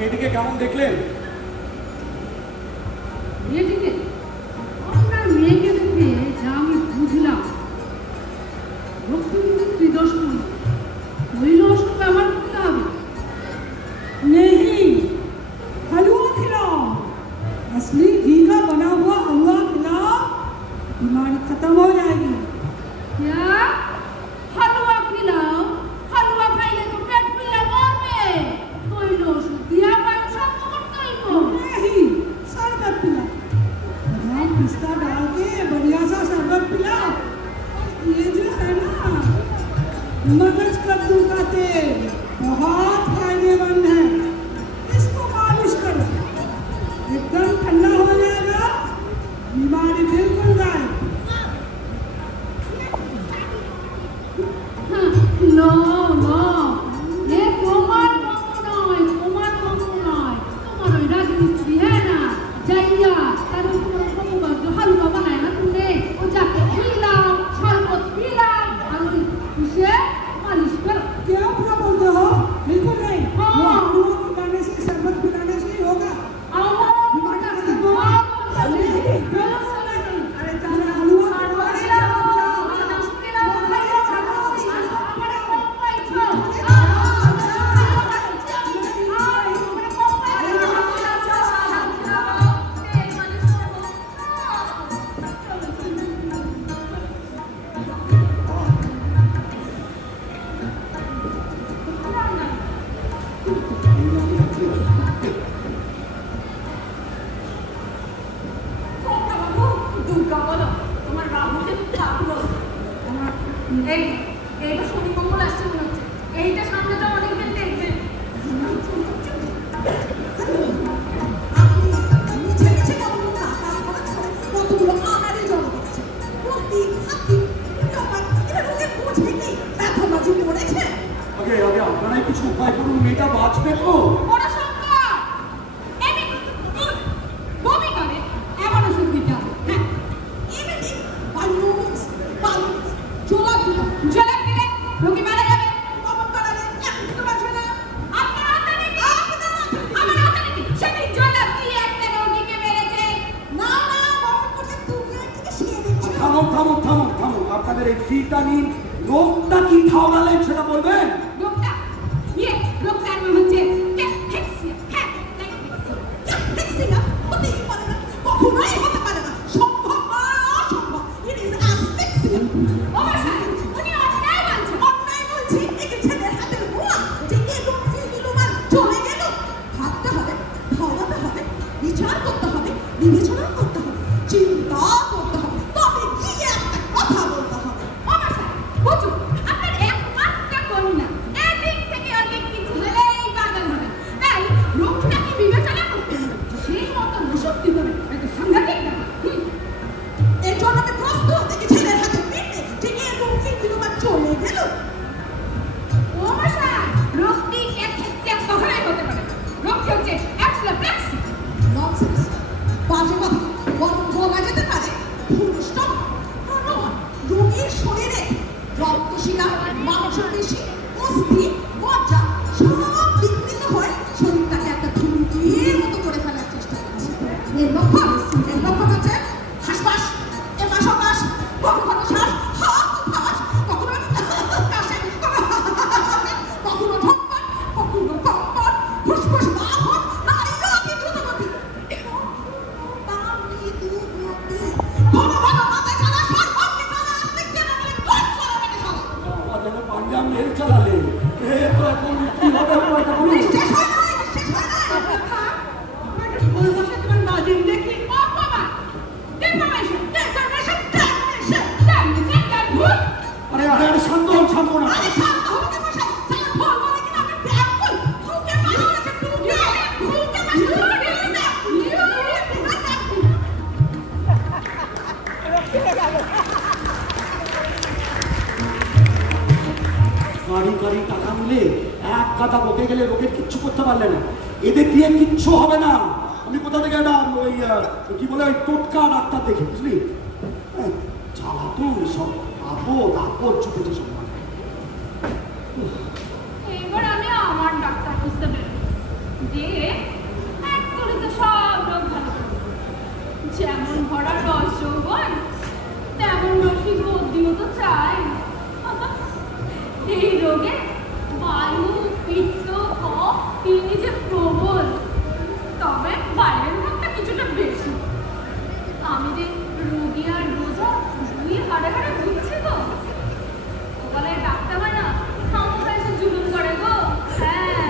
মেয়েটিকে কেমন দেখলেন? মেয়েটিকে? আপনার মেয়েকে দেখে যা আমি বুঝলাম, ভক্তি কিন্তু ত্রিদর্শন, হইল অসুখ আমার করতে হবে। नहीं, हलवा खिलाओ, असली घी का बना हुआ हलवा खिलाओ, बीमारी खत्म हो जाएगी। क्या? हलवा खिलाओ? हलवा खाइले तो पेट फुला मरबे, হইল অসুখ দিয়া পানি শান্ত করতে হইব। नहीं, शरबत पिलाओ, बादाम पिस्ता डाल के बढ़िया सा शरबत पिलाओ। ये जो है ना, मगज कद्दू का तेल बहुत फायदेमंद है, इसको मालिश करो, एकदम ठंडा हो जाएगा, बीमारी बिल्कुल गायब। नो नो, ये তোমার পক্ষ নয়, তোমার পক্ষ নয়, তোমার ওই রাজমিস্ত্রি হ্যাঁ না যাইয়া তার তোমার সমবাদ্য হালুয়া বানায় না তুমি, ও যাকে খিলাও শরবত পিলাও আর ওই কিসে মালিশ করো। क्या पूरा बोलते हो? बिल्कुल नहीं, वो हलवा खिलाने से शरबत पिलाने से ही होगा। बीमारी खत्म होगा। अरे जाना हलवा এইটা শনি মঙ্গল আসছে মনে হচ্ছে, এইটা সামনেটা অনেকদিন দেখবেন। আপনারাই কিছু উপায় করুন, মেয়েটা বাঁচবে তো? আপনাদের এই ফিটা নিন, রোগটা কি ঠাওরালেন সেটা বলবেন? রোগটা রোগটার নাম হচ্ছে কখনোই হতে পারে না, সম্ভব না, অসম্ভব। It is asphyxia. উনি অন্যায় বলছে, এই ছেলের হাতের বোয়া যে এরকম ফিলুমান চলে গেল। ভাবতে হবে, ভাবাতে হবে, বিচার করতে হবে, বিবেচনা করতে হবে, চিন্তা করতে হবে, তবে গিয়ে একটা কথা বলতে হবে। বুঝুন, আপনার একমাত্র কন্যা, এদিক থেকে অনেক কিছু হলেই পাগল হবে, তাই রোগটাকে বিবেচনা করতে হবে, সেই মতো ওষুধ দিতে হবে। সাংঘাতিক না, এর জন্য আমি প্রস্তুত। দেখি ছেলের হাতে পিঠে যে এরকম ফিলুমান চলে গেল। ও মশাই, রোগটি কখনোই হতে পারে, রোগটি হচ্ছে অ্যাপোপ্লেক্সি। ননসেন্স, বাজে কথা, বলা যেতে পারে ফুলস্টপ। রোগীর শরীরে রক্তশিরা, মাংসপেশি, অস্থি, মজ্জা সব বিকৃত হয়ে শরীরটাকে একটা ধুমকির মতো করে ফেলার চেষ্টা করছে। এর লক্ষণ হচ্ছে হাসপাস, এপাশ ওপাশ, কখনো শ্বাস, কখনো কাশে, কখনো ঝটপট, কখনো কম্পন, ফুসফুস বাহন, নারীরা অতি দ্রুতগতি, ঘন ঘন মাথায় চলা, সর্বত্র চলা, আস্তিক্যে না বলে কোন চলাবে না চলা। যেন পাঞ্জাব মেল চালালে, এ তো এখন কি হবে? নিঃশেষ হয় নাই। তোমার বাজিন দেখি বাবা ডেফামেশন, আরে শান্ত না। শান্ত হবে কি মশাই? তাহলে ফল বলে কিনা আমি ব্যাকুল, ঠুকে মারছে, ঠুকে গাড়ি টাকা মিলে এক কাটা বকে গেলে লোকের কিচ্ছু করতে পারলে না, এদের দিয়ে কিচ্ছু হবে না। আমি কোথা থেকে একটা ওই কি বলে ওই টোটকা ডাক্তার দেখি, বুঝলি? জ্বালাতন সব আপদ চুপেছে সব। এবার আমি আমার ডাক্তার খুঁজতে বেরোবো। দিয়ে এক করে তো সব রোগ ভালো করে। যেমন ভরা রস যৌবন তেমন রসিক বুদ্ধিও তো চাই। এই রোগে বায়ু পিত্ত কফ তিনি যে প্রবল, তবে বাইরের ভাগটা কিছুটা বেশি। আমি যে রোগী আর রোজা দুই হাড়ে হাড়ে ভুগছি গো। ও বলে ডাক্তার হয় না, খামোখা এসে জুলুম করে গো। হ্যাঁ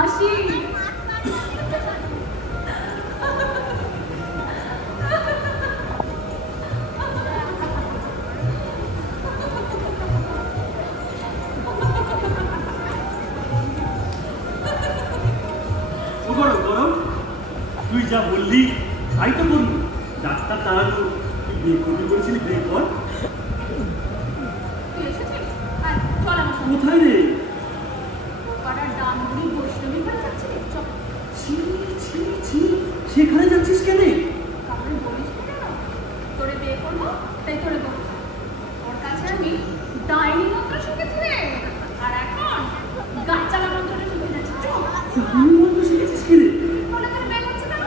আসি। তুই যা বললি তাই তো বললি। ডাক্তার তাড়ালো, তুই বিয়ে করবি বলছিলি, বিয়ে কর। তুই এসেছিস? আয়, চল আমার সঙ্গে। কোথায় রে? পাড়ার ডানগুড়ি বৈষ্ণবী বাড়ি যাচ্ছিস? চল। ছি ছি ছি, সেখানে যাচ্ছিস কেন? কাউকে বলিস না কেন? তোরে বিয়ে করবো তাই তোরে বলবো। ওর কাছে আমি ডাইনি মন্ত্র শিখেছি রে, আর এখন গাছালা মন্ত্রটা শিখে যাচ্ছি। চল। আমি মন্ত্র শিখেছিস কি রে? বলে তোর বিয়ে করছে কেন?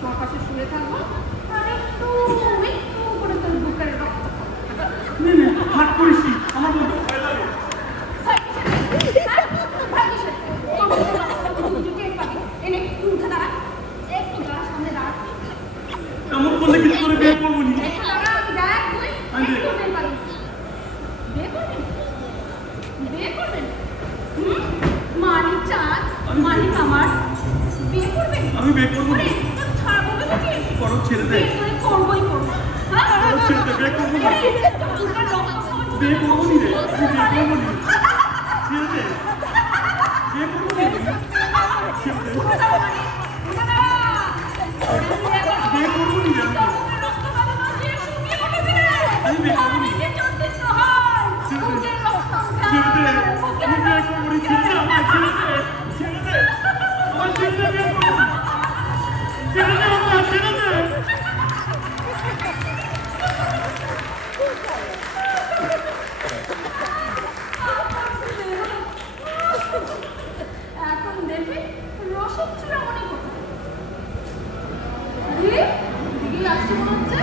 তোর পাশে শুয়ে থাকবো আর একটু একটু করে তোর বুকের রক্ত না না, হাট করিস নি, আমার মন্ত্র ভয় লাগে। এমন করলে কিন্তু করে বিয়ে করবো নি। আমি বিয়ে করবো না। করো, ছেড়ে দে। করবোই করবো। ছেড়ে দে, বিয়ে করবো না। বিয়ে করবো নি রে, আমি বিয়ে করবো নি। ছেড়ে দে, বিয়ে করবো নি। ছেড়ে দে, বিয়ে করবো নি রে। আমি বিয়ে করবো নি। ছেড়ে দে, ছেড়ে দে, আমি বিয়ে করবো নি। ছেড়ে দে, আমায় ছেড়ে দে, ছেড়ে দে, আমার ছেড়ে দে, বিয়ে করবো নি। ছেড়ে দে, আমায় ছেড়ে দে। এখন দেখি রসদ চূড়ামণি কোথায়? আরে দিদি আসছে মনে হচ্ছে।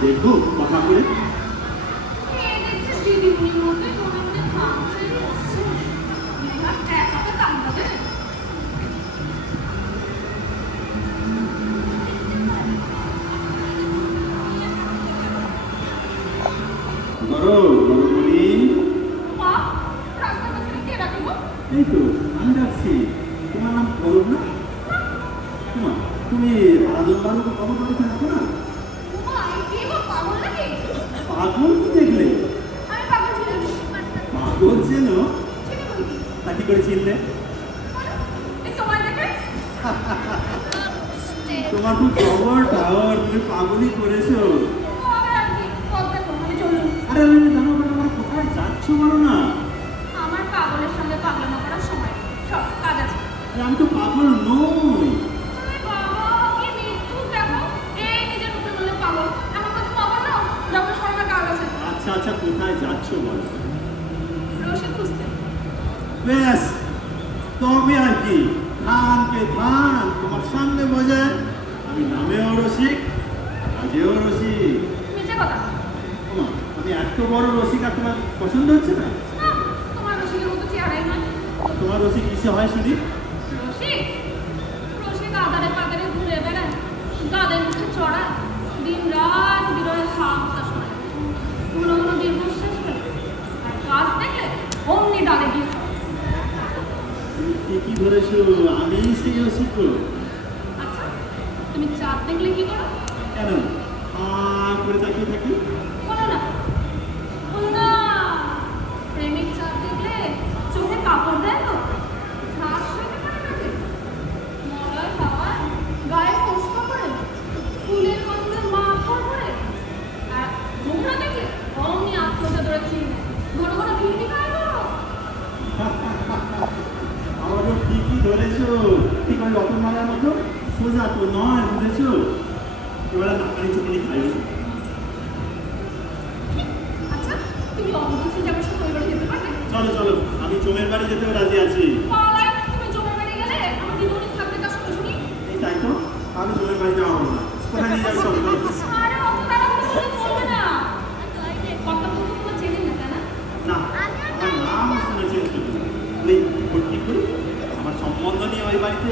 দেখো কথা করে দিদিমণির মধ্যে মনে মনে ভাবছে বসছে একা কান্দাবে। মা রাস্তার মাঝখানে কে ডাকবো? এই তো আমি ডাকছি। তোমার নাম করব না? তুমি রাজন বাবুকে খবর বাড়িতে রাখো না? মা এই কে গো, পাগল নাকি? পাগল কি দেখলে? আমি পাগল ছিলাম। পাগল চেন? চিনি বলি কি? তা কি করে চিনলে? এই তোমায় দেখে তোমার খুব খবর টাওয়ার, তুমি পাগলই করেছো। আর কি কথা তোমায় চলুন। আরে জানো আমার কোথায় যাচ্ছ বলো না? আমার পাগলের সঙ্গে পাগলামো করার সময় নেই। সব কাজ আছে। আরে আমি তো পাগল নই। আরে বাবা কি মৃত্যু দেখো, এই নিজের মুখে বললে পাগল, আমার কথা পাগল না, যখন শরণে কাজ আছে। আচ্ছা আচ্ছা, কোথায় যাচ্ছ বলো? রসিক খুঁজতে। ব্যাস, তবে আর কি, ধানকে ধান তোমার সামনে বোঝায়। আমি নামেও রসিক, কাজেও রসিক। মিথ্যে কথা। ওমা, আমি এত বড় রসিক আর তোমার পছন্দ হচ্ছে না? না, তোমার রসিকের মতো চেহারাই নয়। তোমার রসিক কিসে হয় শুনি? রসিক রসিক আদারে পাদারে ঘুরে বেড়ায়, গাদের মুখে চড়া, দিন রাত বিরহে খামতা শোনায়, ঘন ঘন দীর্ঘশ্বাস ফেলে, আর কাজ দেখলে অমনি ডালে গিয়ে চড়ে। তুমি ঠিকই ধরেছো, আমি সেই রসিক। আচ্ছা তুমি চাঁদ দেখলে কি করো? কেন করে তাকিয়ে থাকি? বলো না, বলো না। প্রেমিক চাপ দেখলে চোখে কাপড় দেয় তো? ঘাস হইতে পারে নাকি? মলয় খাওয়ায় গায়ে ফোসকা করে, ফুলের গন্ধে মাথা করে, আর তোমরা দেখলে অমনি আত্মহত্যা ধরে খেয়ে নেয়। ঘন ঘন ভিড়ি খায় গো। আমারও ঠিকই ধরেছো। ঠিক ওই রতন মারার মতো সোজা তো নয়, বুঝেছো? এবারে নাকানি চুকানি খাইবে। আচ্ছা, তুমি অবশ্যই যাবে সব ওই বাড়ি যেতে পারবে? চলো চলো, আমি জমের বাড়ি যেতেও রাজি আছি। পালাই, তুমি জমের বাড়ি গেলে আমার দিদিমণি থাকবে কার সঙ্গে শুনি? এই তাই তো, আমি জমের বাড়ি যাওয়া হবে না। কোথায় নিয়ে যাবে চলো চলো। আরে অত তাড়াহুড়ো করলে চলবে না। কথা বলতে তোমার চেনে না, তাই না? না, আমার নাম শুনেছেন শুধু। ওই কি করি, আমার সম্বন্ধ নিয়ে ওই বাড়িতে